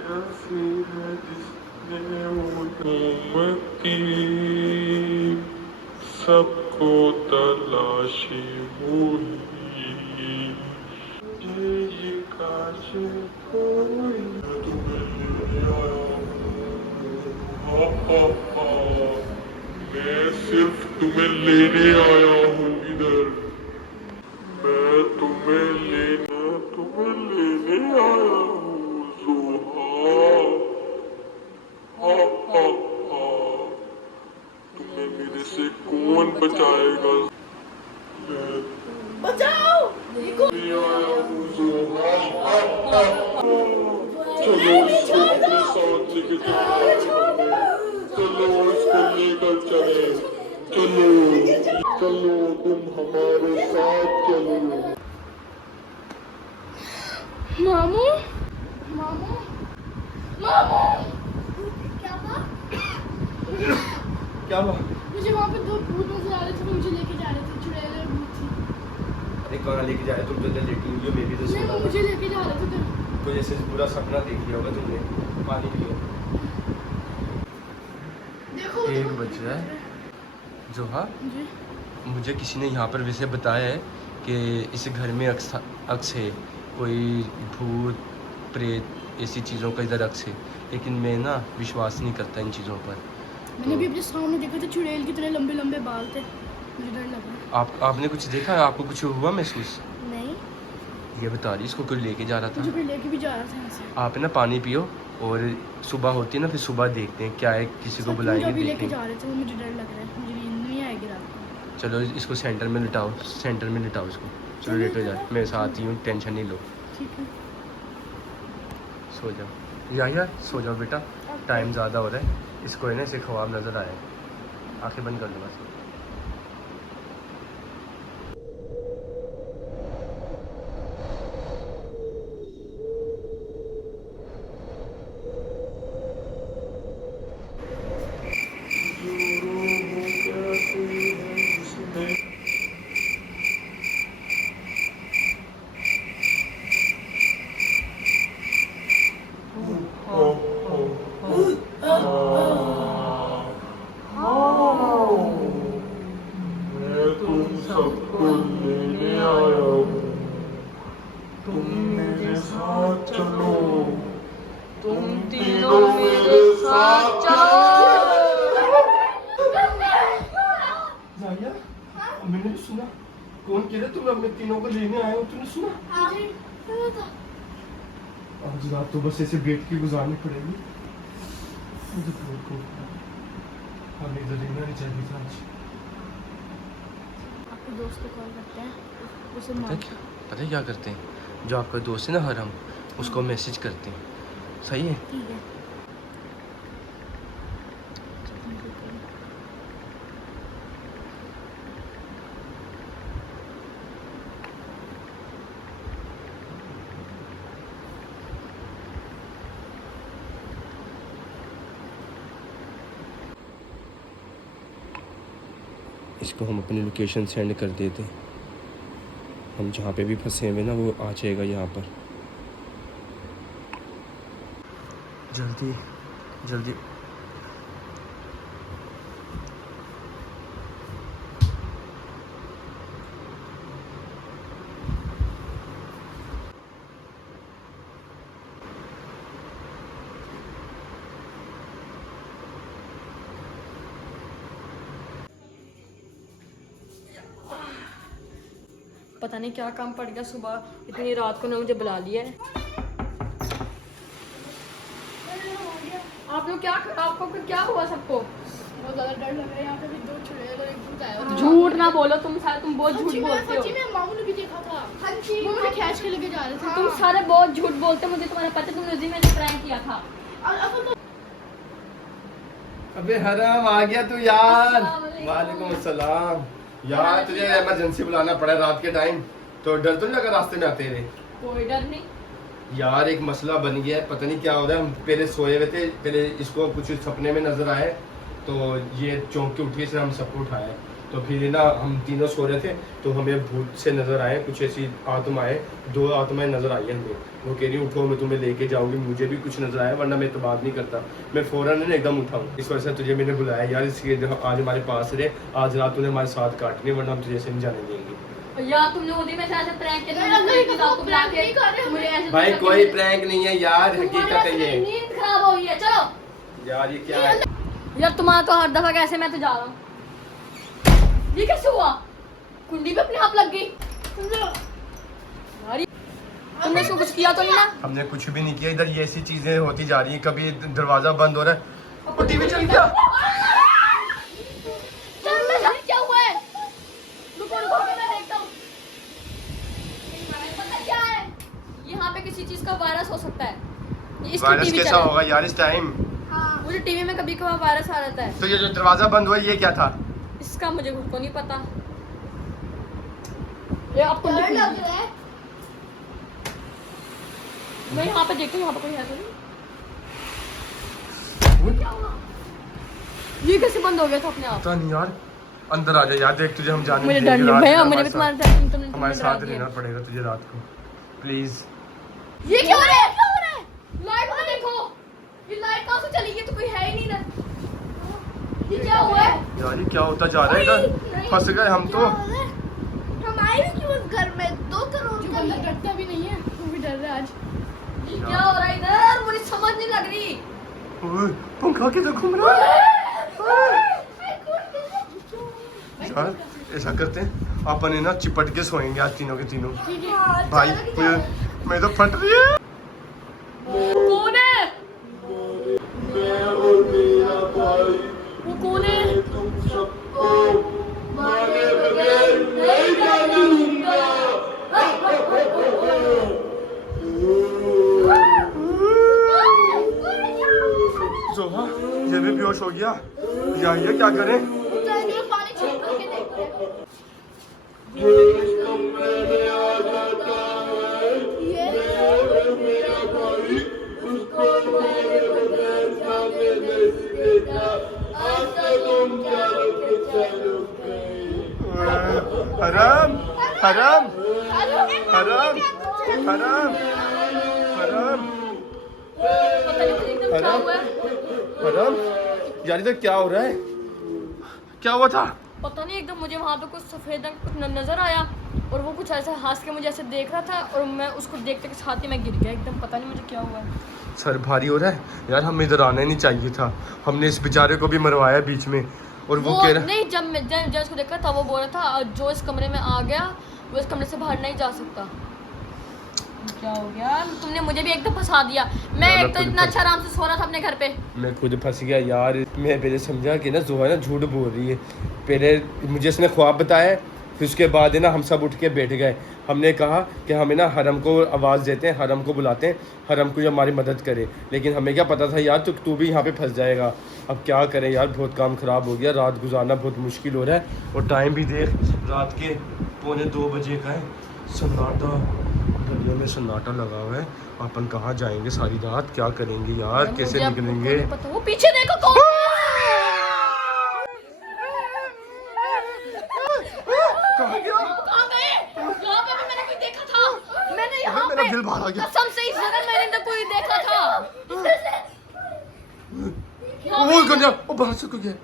कैसी है जिसने मोमबत्ती सबको तलाशी हुई ये काश कोई तुम्हें लेने आया हूँ। मैं सिर्फ तुम्हें लेने आया हूँ इधर मैं तुम्हें लेने आया हूँ जोहा हा हा हा तुम्हें मेरे से कौन बचाएगा मैं बचाओ लेने आया हूँ जोहा हा हा हा चलो इसको अपने साथ लेके चलो चलो इसको लेकर चले चलो तुम हमारे साथ चलो मामू मामू मामू क्या हुआ? मुझे वहाँ पे दो भूत नजर आ रहे थे, मुझे लेके जा रहे थे, चुड़ैल और भूत थी। अरे कहाँ लेके जा रहे तुम? तो लेटी हुई हो, मैं भी तो नहीं, सोता वो था। मुझे लेके जा रहे थे तो तो जैसे पूरा सपना देख लिया होगा तुमने। पानी पियो। देखो 1 बज रहा है। जोहा, जी मुझे किसी ने यहाँ पर वैसे बताया है कि इस घर में अक्स है, कोई भूत प्रेत ऐसी चीज़ों का इधर अक्स है, लेकिन मैं ना विश्वास नहीं करता इन चीज़ों पर। मैंने भी अपने सामने देखा था, चुड़ैल की तरह लंबे लंबे बाल थे, मुझे डर लग रहा आपने कुछ देखा? आपको कुछ हुआ महसूस? है। नहीं, ये बता रही इसको कोई लेके जा रहा मुझे था। कोई लेके भी जा रहा था यहाँ से। आप ना पानी पियो और सुबह होती है ना, फिर सुबह देखते हैं क्या है, किसी को बुलाएंगे अभी लेके देखेंगे। जा रहे थे, वो मुझे डर लग रहा है, मुझे नींद नहीं आएगी रात को। चलो इसको सेंटर में लिटाओ, सेंटर में लिटाओ इसको। चलो लेटो जाए, मैं साथ ही हूँ, टेंशन नहीं लो। ठीक है, सो जाओ या सो जाओ बेटा, टाइम ज़्यादा हो रहा है। इसको है ना, इसे ख्वाब नज़र आया है। आँखें बंद कर लो बस। सबको लेने आया हूँ तुम मेरे साथ चलो तुम तीनों मेरे साथ चलो जाया, मैंने भी सुना। कौन कह रहे तुम अपने तीनों को लेने आए हो? तूने सुना? आज रात तो बस ऐसे बैठ के गुजारनी पड़ेगी। मुझे हमें इधर रहना नहीं चाहिए था आज। आपके दोस्त को कॉल करते हैं, उसे पता है क्या करते हैं? जो आपका दोस्त है ना हरम, उसको मैसेज करते हैं। सही है? ठीक है। इसको हम अपनी लोकेशन सेंड कर देते, हम जहाँ पे भी फंसे हुए ना वो आ जाएगा यहाँ पर। जल्दी जल्दी। पता नहीं क्या काम पड़ गया सुबह, इतनी रात को ना मुझे बुला लिया है। आप लोग क्या, आपको क्या हुआ सबको? बहुत ज़्यादा डर लग रहा है। यहाँ पे भी 2 चुड़ैल और 1 भूत आया हुआ है। झूठ ना बोलो, तुम बहुत झूठ बोलते हो। सच्ची में मामू ने भी देखा था। हाँ जी, वो मुझे खींच के लेके जा रहे थे। तुम सारे बहुत झूठ बोलते हो, मुझे तुम्हारा पता है, तुमने उस दिन मैंने प्रैंक किया था। अबे हराम आ गया तू यार। वालेकुम अस्सलाम। यार तुझे इमरजेंसी बुलाना पड़ा रात के टाइम, तो डर तो नहीं लगा रास्ते में आते हुए? कोई डर नहीं यार एक मसला बन गया है, पता नहीं क्या हो रहा है। हम पहले सोए हुए थे, पहले इसको कुछ सपने में नजर आए, तो ये चौंक के उठी, से हम सबको उठाए। तो फिर ना हम तीनों सो रहे थे, तो हमें भूत से नजर आए, कुछ ऐसी आत्माएं, 2 आत्माएं नजर आई हमें। वो कह रही उठो, मैं तुम्हें लेके जाऊंगी। मुझे भी कुछ नजर आया, वरना मैं तो बात नहीं करता। मैं फौरन ना एकदम उठाऊँ, इस वजह से तुझे मैंने बुलाया यार। इसलिए आज हमारे पास रहे, आज रात तूने हमारे साथ काटनी, वरना हम तुझे ऐसे नहीं जाने देंगे। यार तुमने उदी में से ऐसे प्रैंक किया, तुमने बुला के मुझे ऐसे भाई कोई प्रैंक नहीं है यार, हकीकत है ये। नींद खराब हो गई है। चलो यार ये क्या है यार, तुम्हारा तो हर दफा कैसे, मैं तो जा रहा हूँ। ये कैसे हुआ? कुंडी पे अपने आप लग गई। तुमने इसको कुछ किया तो नहीं ना? हमने कुछ भी नहीं किया। इधर ये ऐसी चीजें होती जा रही हैं, कभी दरवाजा बंद हो रहा है और टीवी चल गया। क्या हुआ है? रुको रुको, मैं देखता हूँ। पता क्या है, यहाँ पे किसी चीज का वायरस हो सकता है। वायरस कैसा होगा यार इस टाइम? मुझे टीवी में कभी कभार वायरस आ रहता है। तो ये जो दरवाजा बंद हुआ ये क्या था? इसका मुझे खुद को नहीं पता। ये अब तुम लग रहा है। मैं यहाँ पे देखती हूँ, यहाँ पे कोई है तो नहीं। क्या हुआ? ये कैसे बंद हो गया था अपने आप? पता नहीं यार। अंदर आ जा यार, देख तुझे हम जाने मुझे नहीं डर देंगे। नहीं रात भैया, को मुझे भी हमारे तुम्हारे हमारे साथ रहना पड़ेगा तुझे रात को, प्लीज। ये क्या हो रहा है? क्या हो रहा है? लाइट को देखो, ये लाइट कहाँ से चली गई? तो कोई है ही नहीं इधर। ये क्या हुआ है? यार ये क्या होता जा रहा है इधर? फंस गए हम तो। हमारे क्यों घर में 2 करोड़ जो बंदा डरता भी नहीं है, वो भी डर रहा है आज। ये क्या हो रहा है इधर? मुझे समझ नहीं लग रही। ओए, पंखा किधर घूम रहा है? यार ऐसा करते हैं, अपन है ना चिपट के सोएंगे आज तीनों के तीनों। भाई मैं तो फट रही है। कौन है? मैं और मेरा भाई, वो कौन है? तुम सबको मारे बगैर नहीं जाने दूंगा। जोहा ये भी बेहोश हो गया यार, ये क्या करें? पानी छिड़क के देखते हैं। जो इस कमरे में आ जाता है, मैं और मेरा भाई उसको मारे बगैर जाने नहीं देगा। आज तक तुम चारों के चारों हराम हराम हराम हराम हराम पता नहीं मुझे एकदम क्या हुआ है। हराम। यार इधर क्या हो रहा है? क्या हुआ था? पता नहीं, एकदम मुझे वहाँ पे कुछ सफेद रंग कुछ नजर आया, और वो कुछ ऐसे हंस के मुझे ऐसे देख रहा था, और मैं उसको देखते के साथ ही मैं गिर गया एकदम। पता नहीं मुझे क्या हुआ है। सर भारी हो रहा है यार, हमें इधर आना ही नहीं चाहिए था। हमने इस बेचारे को भी मरवाया बीच में, और वो कह रहा नहीं, जब उसको देखा था वो बोल रहा था जो इस कमरे में आ गया वो इस कमरे से बाहर नहीं जा सकता। क्या हो गया? तुमने मुझे भी एकदम फंसा दिया। मैं यार, एक तो इतना अच्छा आराम से सो रहा था अपने घर पे। मैं खुद फंस गया यार। मैं पहले समझा कि ना जोहा ना झूठ बोल रही है। पहले मुझे इसने ख्वाब बताया, फिर उसके बाद है ना हम सब उठ के बैठ गए। हमने कहा कि हमें ना हरम को आवाज़ देते हैं, हरम को बुलाते हैं, हरम को हमारी मदद करे। लेकिन हमें क्या पता था यार तू भी यहाँ पे फंस जाएगा। अब क्या करें यार, बहुत काम ख़राब हो गया। रात गुजारना बहुत मुश्किल हो रहा है, और टाइम भी देख रात के 2:45 बजे का है। सन्नाटा, गलियों में सन्नाटा लगा हुआ है। अपन कहाँ जाएंगे सारी रात? क्या करेंगे यार, कैसे निकलेंगे? पता वो पीछे देखो कौन है? कहाँ गया? कहाँ गए? यहाँ पे भी मैंने कोई देखा था। मैंने यहाँ मेरा पे दिल बाहर आ गया। कसम से इस जगह मैंने तो कोई देखा था। वो गया, वो बाहर से क्यों गया?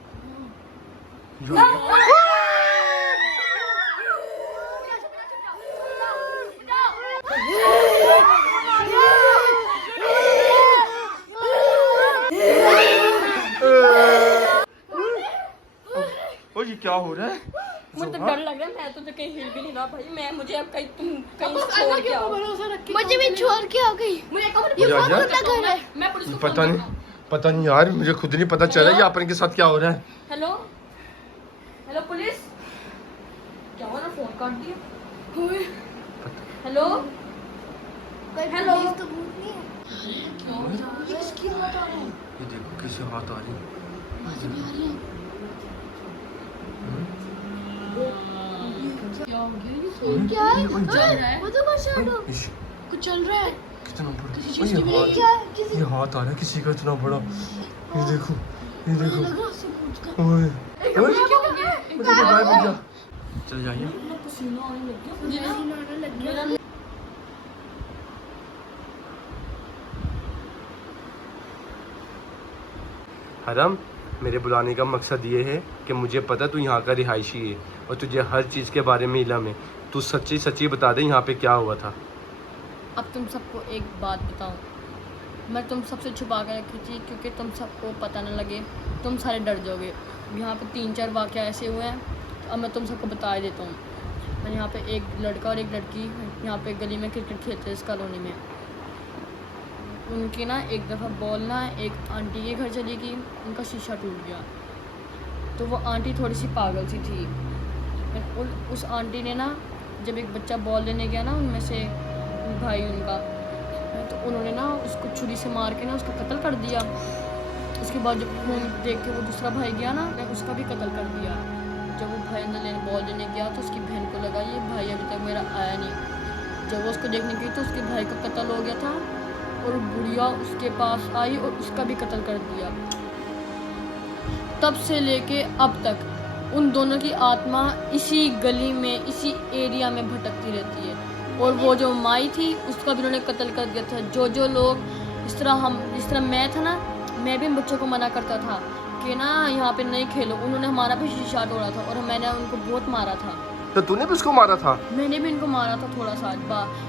ओ ये क्या हो रहा है? मुझे तो डर लग रहा है, मैं तो कहीं हिल भी नहीं रहा भाई, मैं मुझे अब कहीं तुम कहीं अब छोड़ के आओ। मुझे भी छोड़ के आ गई। मुझे कहो ये यार, बहुत यार। बड़ा घर है। मैं पुलिस को पता फोन नहीं, करता हूँ। पता नहीं यार, मुझे खुद नहीं पता चल रहा है ये अपन के साथ क्या हो रहा है। हेलो हेलो पुलिस, क्या हुआ ना, फोन काट दिया। हेलो कोई हेलो। पुलिस तो भूत नहीं है। किसकी बात आ रही है? ये देखो किसी हाथ आ रही है। क्या हो गया, ये क्या है? ये कोई चल रहा है। वो तो बस शैडो इश, कुछ चल रहा है। कितना बड़ा किसी ओए, चीज़ ये की हाथ, क्या है? किसी ये हाथ आ रहा है किसी का इतना बड़ा। ये देखो, ये देखो। लग रहा है भूत का। ओए ओए, क्या हो गया? मुझे तो गायब हो गया। चल जाइए। इतना पसीना आने लग गया मुझे ना। पसीना आने लग गया। मेरा हरम, मेरे बुलाने का मकसद ये है कि मुझे पता तू यहाँ का रिहायशी है और तुझे हर चीज़ के बारे में इल्म है। तू सच्ची सच्ची बता दे यहाँ पे क्या हुआ था। अब तुम सबको एक बात बताऊं, मैं तुम सबसे छुपा कर रखी थी क्योंकि तुम सबको पता न लगे, तुम सारे डर जाओगे। यहाँ पे 3-4 वाक़या ऐसे हुए हैं, अब मैं तुम सबको बता ही देता हूँ। मैं यहाँ पे एक लड़का और एक लड़की यहाँ पे गली में क्रिकेट खेलते हैं इस कॉलोनी में। उनकी ना एक दफ़ा बॉल ना एक आंटी के घर चली गई, उनका शीशा टूट गया। तो वो आंटी थोड़ी सी पागल सी थी। उस आंटी ने ना जब एक बच्चा बॉल लेने गया ना उनमें से भाई उनका, तो उन्होंने ना उसको छुरी से मार के ना उसका कत्ल कर दिया। उसके बाद जब खून देख के वो दूसरा भाई गया ना, उसका भी कत्ल कर दिया। जब वो भाई अंदर लेने बॉल लेने गया तो उसकी बहन को लगा ये भाई अभी तक मेरा आया नहीं। जब वो उसको देखने गई तो उसके भाई का कत्ल हो गया था और बुढ़िया उसके पास आई और उसका भी कत्ल कर दिया। तब से लेके अब तक उन दोनों की आत्मा इसी गली में इसी एरिया में भटकती रहती है। और वो जो माई थी उसका भी उन्होंने कत्ल कर दिया था। जो लोग इस तरह मैं था ना, मैं भी इन बच्चों को मना करता था कि ना यहाँ पे नहीं खेलो, उन्होंने हमारा भी शीशा तोड़ा था और मैंने उनको बहुत मारा था। तो तूने भी उसको मारा था? मैंने भी इनको मारा था थोड़ा सा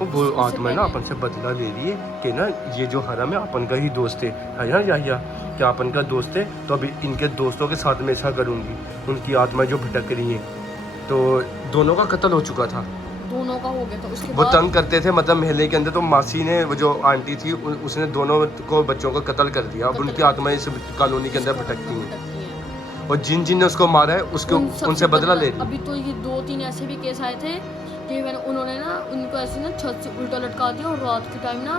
वो आत्मा है ना अपन से बदला ले रही है कि ना ये जो हरम है अपन का ही दोस्त है या क्या अपन का दोस्त है, तो अभी इनके दोस्तों के साथ में ऐसा करूँगी। उनकी आत्मा जो भटक रही है, तो दोनों का कत्ल हो चुका था, दोनों का हो गया था। उसके वो बाद तंग करते थे मतलब महल्ले के अंदर, तो मासी ने वो जो आंटी थी उसने दोनों को बच्चों को कत्ल कर दिया। अब उनकी आत्मा इस कॉलोनी के अंदर भटकती है और जिन ने उसको मारा है उसके उनसे बदला ले रही। अभी तो ये 2-3 ऐसे भी केस आए थे कि उन्होंने ना उनको ऐसे ना छत से उल्टा लटका दिया और रात के टाइम ना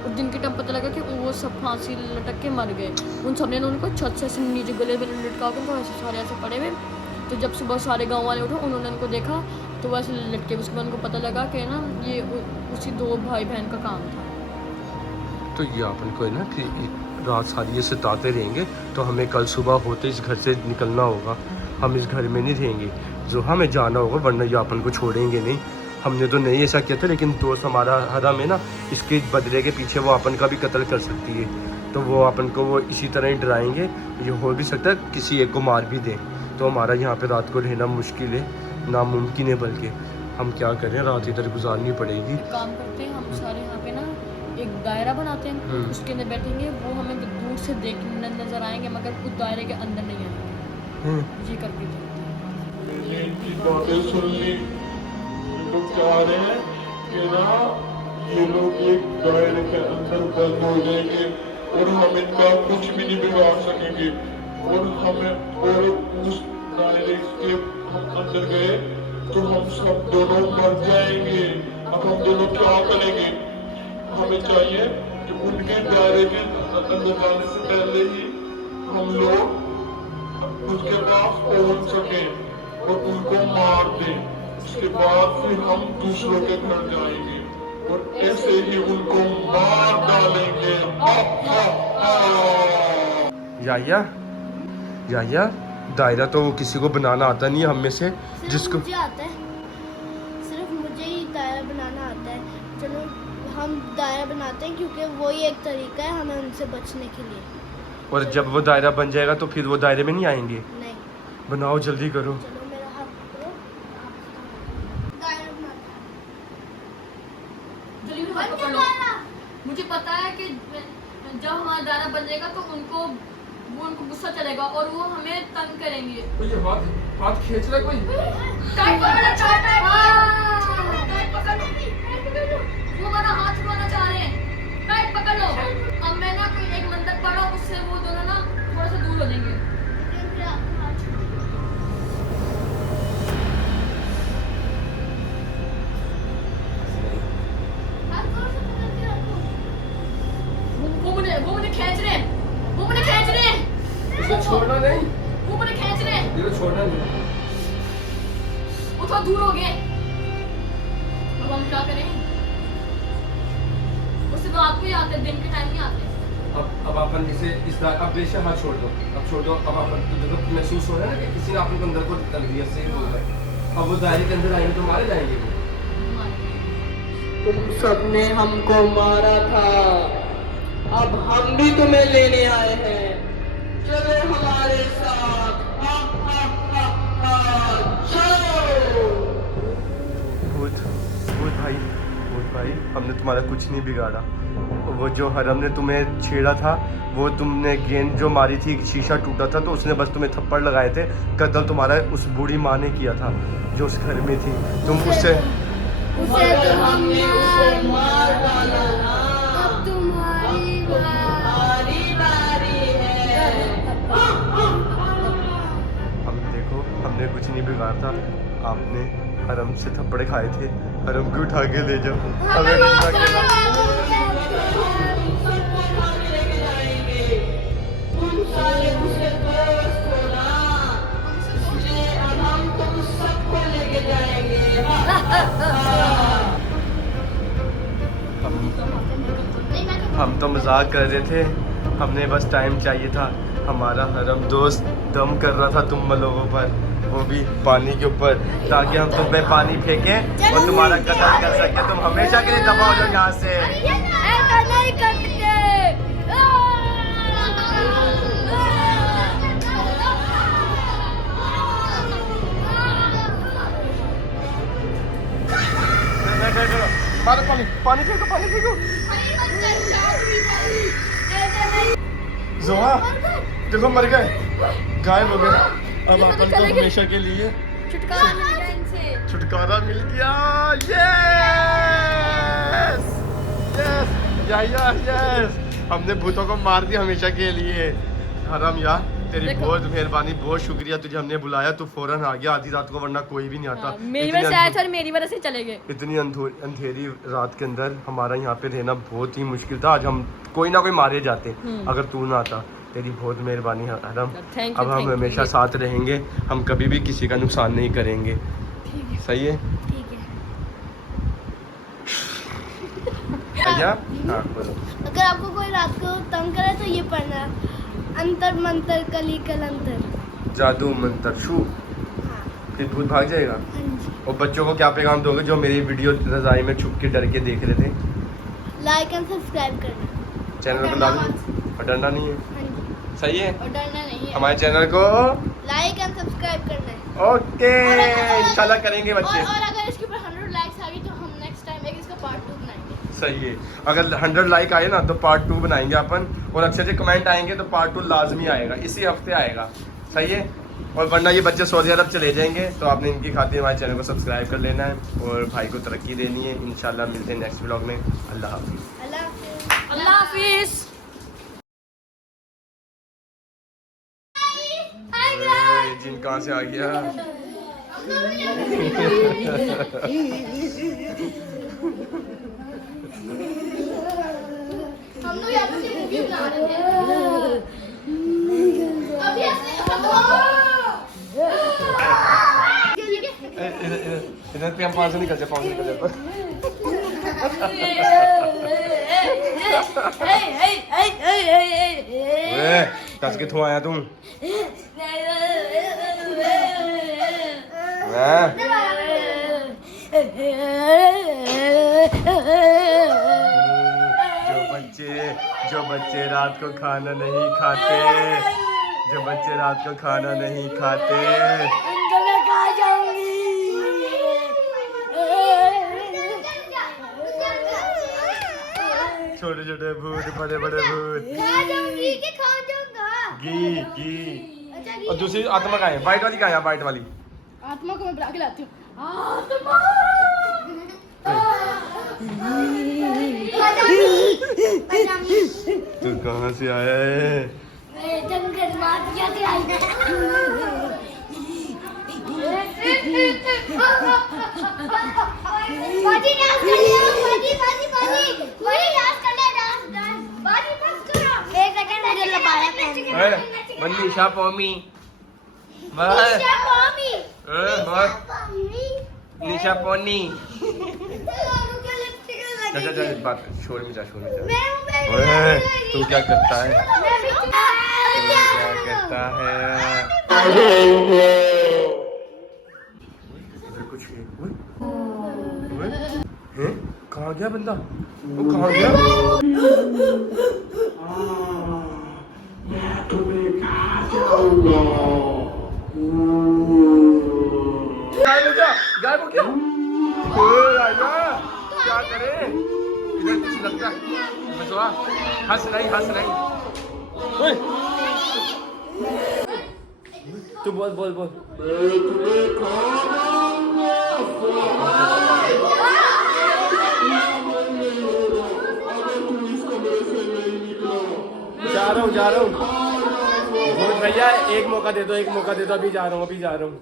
और दिन के टाइम पता लगा कि वो सब फांसी लटक के मर गए। उन सब ने उनको छत से ऐसे नीचे गले में लटका के तो ऐसे सारे ऐसे पड़े हुए। तो जब सुबह सारे गांव वाले उठे उन्होंने उनको देखा तो वैसे लटके। उसके बाद उनको पता लगा कि ना ये उसी 2 भाई बहन का काम था। तो ये अपन को है ना कि रात सारी ये सताते रहेंगे, तो हमें कल सुबह होते इस घर से निकलना होगा। हम इस घर में नहीं रहेंगे, जो हमें जाना होगा, वरना ये अपन को छोड़ेंगे नहीं। हमने तो नहीं ऐसा किया था, लेकिन दोस्त हमारा हरम है ना, इसके बदले के पीछे वो अपन का भी कत्ल कर सकती है। तो वो अपन को वो इसी तरह ही डराएंगे। ये हो भी सकता है किसी एक को मार भी दें। तो हमारा यहाँ पे रात को रहना मुश्किल है, नामुमकिन है। बल्कि हम क्या करें, रात इधर गुजारनी पड़ेगी। काम करते हैं हम सारे यहाँ पे ना एक दायरा बनाते हैं, उसके अंदर बैठेंगे। वो हमें दूर से देखने नजर आएंगे मगर उस दायरे के अंदर नहीं आएंगे। ये करके इनकी बातें सुन ली, लोग चाह रहे हैं कि ना ये लोग एक दायरे के अंदर बंद हो जाएंगे और हम इनका कुछ भी नहीं बिगाड़ सकेंगे। और हमें और उस दायरे के हम अंदर गए तो हम सब दोनों मर जाएंगे। अब हम दोनों क्या करेंगे? हमें चाहिए कि उनके दायरे के अंदर जाने से पहले ही हम लोग उसके पास पहुंच सके और उनको मार दें। उसके बाद फिर हम दूसरों के घर जाएंगे और ऐसे ही उनको मार डालेंगे। या दायरा तो किसी को बनाना आता नहीं है हम में से, जिसको मुझे आता है, सिर्फ मुझे ही दायरा बनाना आता है। चलो हम दायरा बनाते हैं क्योंकि वही एक तरीका है हमें उनसे बचने के लिए। और जब वो दायरा बन जाएगा तो फिर वो दायरे में नहीं आएंगे। नहीं, बनाओ जल्दी करो। चलो मेरा हाथ पकड़ो, दायरा बनाते हैं। जल्दी से हाथ पकड़ लो। मुझे पता है कि जब हमारा दायरा बन जाएगा तो उनको गुस्सा चलेगा और वो हमें तंग करेंगे। ये हाथ हाथ खींच रहा कोई। टाइट पकड़ो, टाइट पकड़ो। वो मेरा हाथ छुड़वाना चाह रहे हैं, टाइट पकड़ लो। अब मैं ना कोई एक मंत्र पढ़ो, उससे वो दोनों ना थोड़ा सा दूर हो जाएंगे। वो मुझे खींच रहे हैं, इसको छोड़ना नहीं, वो मुझे खींच रहे हैं। इसको छोड़ना नहीं। वो थोड़ा दूर हो गए। अब हम क्या करें? वो सिर्फ रात को ही आते हैं, दिन के टाइम नहीं आते। अब अपन इसे इस बार अब बेशक हाथ छोड़ दो, अब छोड़ दो। अब अपन जब महसूस हो रहा है ना कि किसी ने अपन को अंदर को तल दिया, सही बोल रहा है। अब वो दायरे के अंदर आएंगे तो मारे जाएंगे वो। तुम सबने हमको मारा था, अब हम भी तुम्हें लेने आए हैं। चलो हमारे साथ, हा, हा, हा, हा, चलो। भूत भाई, हमने तुम्हारा कुछ नहीं बिगाड़ा। वो जो हरम ने तुम्हें छेड़ा था, वो तुमने गेंद जो मारी थी, शीशा टूटा था तो उसने बस तुम्हें थप्पड़ लगाए थे। कत्ल तुम्हारा उस बूढ़ी माँ ने किया था जो उस घर में थी। तुम उससे मगर हमने उसे मार डाला ना। अब तुम्हारी तुम्हारी बारी है। हम देखो, हमने कुछ नहीं बिगाड़ा था। आपने हरम से थप्पड़ खाए थे, हरम को उठा के ले जाओ, हमें नहीं लगेगा। सबको भाग लेके जाएंगे। तुम सारे उसके दोस्त हो ना, इसलिए अब हम तुम सबको लेके जाएंगे। हम तो मजाक कर रहे थे, हमने बस टाइम चाहिए था। हमारा हरम दोस्त दम कर रहा था तुम लोगों पर, वो भी पानी के ऊपर, ताकि हम तुम पे पानी फेंकें और तुम्हारा कत्ल कर सके। तुम हमेशा के लिए दफा हो जाओ यहाँ से। नहीं करते। मारो पानी, पानी फेंको, पानी फेंको। जोहा देखो मर गए, गायब हो गए। अब अपन को हमेशा के लिए छुटकारा मिल गया इनसे। छुटकारा मिल गया। यस यस यस, हमने भूतों को मार दिया हमेशा के लिए। हरम यार, तेरी देखो। बहुत मेहरबानी, बहुत शुक्रिया, तुझे हमने बुलाया, तू फौरन आ गया आधी रात को, वरना कोई भी नहीं आता। हाँ, मेरी इतनी वजह से आए थे और मेरी वजह से चले गए। इतनी अंधेरी रात के अंदर हमारा यहाँ पे रहना बहुत ही मुश्किल था। आज हम कोई ना कोई मारे जाते अगर तू ना आता। तेरी बहुत मेहरबानी है हरम। Thank you, अब हम thank you। हमेशा साथ रहेंगे, हम कभी भी किसी का नुकसान नहीं करेंगे। सही है ठीक है। भैया? हाँ बोलो। अगर आपको कोई रात को तंग करे तो ये पढ़ना, अंतर मंतर कली कलंतर। जादू मंत्र शू, हाँ फिर भूत भाग जाएगा। हाँ जी। और बच्चों को क्या पैगाम दोगे जो मेरी वीडियो रजाई में छुप के डर के देख रहे थे? लाइक एंड सब्सक्राइब करना। चैनल को डरना डालो और डरना नहीं है। हाँ जी। सही है, और डरना नहीं है। हमारे चैनल को लाइक एंड सब्सक्राइब करना है। ओके इंशाल्लाह करेंगे बच्चे। और अगर इसके ऊपर 100 लाइक्स आ गई तो हम नेक्स्ट टाइम एक इसका पार्ट 2 बनाएंगे। सही है, अगर 100 लाइक आए ना तो पार्ट 2 बनाएंगे अपन, और अच्छे अच्छे कमेंट आएंगे तो पार्ट 2 लाजमी आएगा, इसी हफ्ते आएगा। सही है, और वरना ये बच्चे सऊदी अरब चले जाएंगे तो आपने इनकी खातिर हमारे चैनल को सब्सक्राइब कर लेना है और भाई को तरक्की देनी है। इंशाल्लाह मिलते हैं नेक्स्ट व्लॉग में। अल्लाह हाफिज़। अल्लाह हाफिज़। अल्लाह हाफिज। जिन कहाँ से आ गया? हम लोग यहाँ पे मूवी बना रहे थे। अभी ऐसे इधर पे हम 5 से निकल जाए, 5 से निकल जाए। कस के थो आया तुम? जो बच्चे रात को खाना नहीं खाते, जो बच्चे रात को खाना नहीं खाते, मैं खा जाऊंगी। छोटे छोटे भूत, बड़े बड़े भूत, खा जाऊंगी कि खा जाऊंगा। घी घी और दूसरी आत्मा कहाँ है? वाइट वाली कहाँ है? वाइट वाली आत्मा को मैं बुला के लाती हूँ। आत्मा तू कहाँ से आया है? बाजी डांस कर लिया, बाजी डांस कर लिया, डांस बाजी बस करो। एक सेकंड मुझे लबाड़ा पहन। बन्नी शाह पौमी बस निशा मम्मी, बस निशा पोनी। चल चल बात शोर में जा ओए तू क्या करता है? क्या करता है? इधर कुछ है। ओए हैं? कहाँ गया बंदा? वो कहाँ गया? मैं तुम्हें खा जाऊंगा। गायब हो गया? ओए राजा क्या करे? इधर कुछ लगता है। बसवा हंस नहीं। ओए तू बोल मैं तुम्हें खा जाऊंगा। अगर तू इस कमरे से नहीं निकला। जा रहा हूँ भैया, एक मौका दे दो, अभी जा रहा हूँ।